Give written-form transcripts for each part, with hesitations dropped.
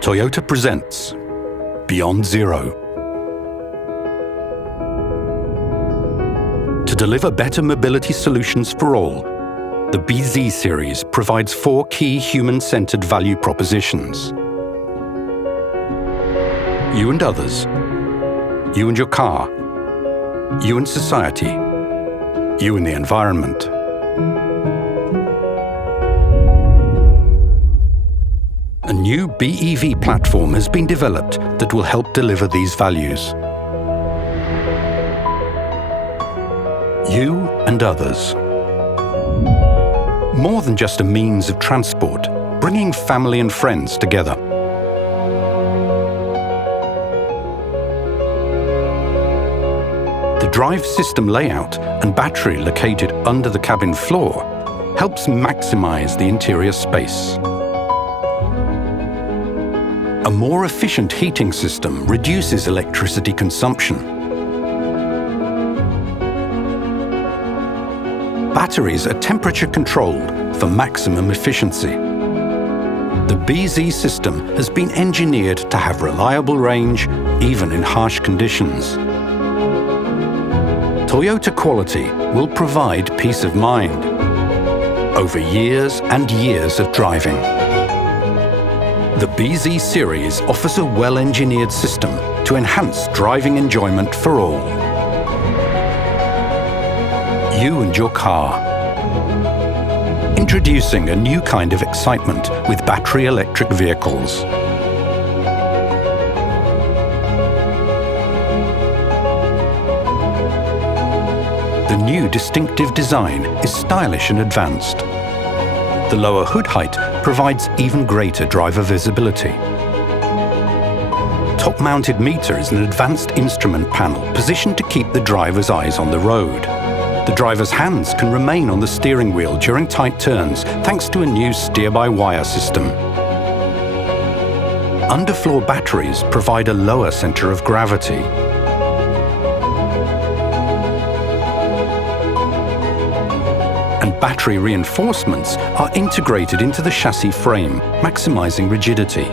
Toyota presents Beyond Zero. To deliver better mobility solutions for all, the bZ series provides 4 key human-centered value propositions. You and others, you and your car, you and society, you and the environment. A new BEV platform has been developed that will help deliver these values. You and others. More than just a means of transport, bringing family and friends together. The drive system layout and battery located under the cabin floor helps maximize the interior space. A more efficient heating system reduces electricity consumption. Batteries are temperature-controlled for maximum efficiency. The bZ system has been engineered to have reliable range even in harsh conditions. Toyota quality will provide peace of mind over years and years of driving. The bZ series offers a well-engineered system to enhance driving enjoyment for all. You and your car. Introducing a new kind of excitement with battery electric vehicles. The new distinctive design is stylish and advanced. The lower hood height provides even greater driver visibility. Top-mounted meter is an advanced instrument panel positioned to keep the driver's eyes on the road. The driver's hands can remain on the steering wheel during tight turns thanks to a new steer-by-wire system. Underfloor batteries provide a lower center of gravity. And battery reinforcements are integrated into the chassis frame, maximizing rigidity.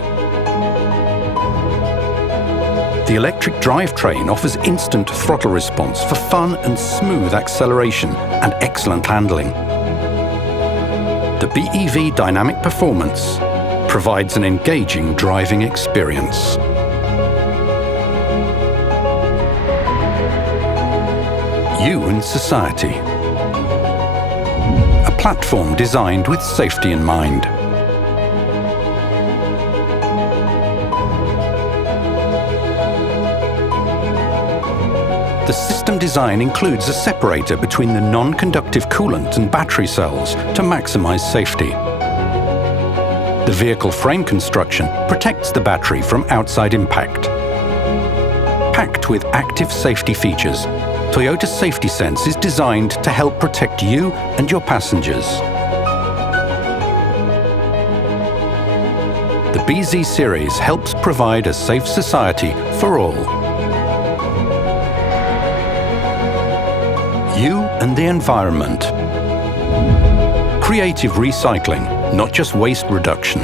The electric drivetrain offers instant throttle response for fun and smooth acceleration and excellent handling. The BEV dynamic performance provides an engaging driving experience. You and society. A platform designed with safety in mind. The system design includes a separator between the non-conductive coolant and battery cells to maximize safety. The vehicle frame construction protects the battery from outside impact. Packed with active safety features, Toyota Safety Sense is designed to help protect you and your passengers. The bZ series helps provide a safe society for all. You and the environment. Creative recycling, not just waste reduction.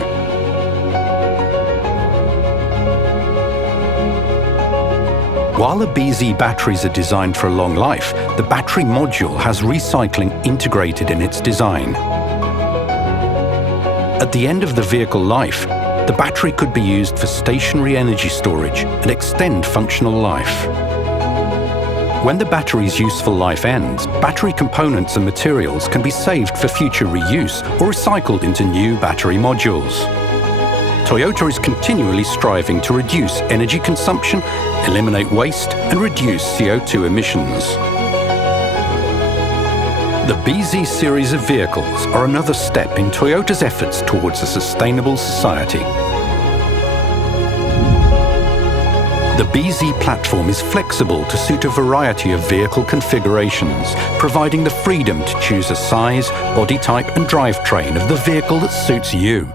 While the bZ batteries are designed for a long life, the battery module has recycling integrated in its design. At the end of the vehicle life, the battery could be used for stationary energy storage and extend functional life. When the battery's useful life ends, battery components and materials can be saved for future reuse or recycled into new battery modules. Toyota is continually striving to reduce energy consumption, eliminate waste, and reduce CO2 emissions. The bZ series of vehicles are another step in Toyota's efforts towards a sustainable society. The bZ platform is flexible to suit a variety of vehicle configurations, providing the freedom to choose a size, body type, and drivetrain of the vehicle that suits you.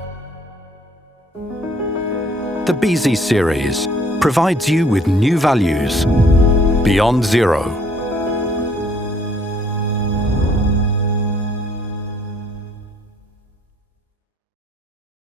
The bZ series provides you with new values beyond zero.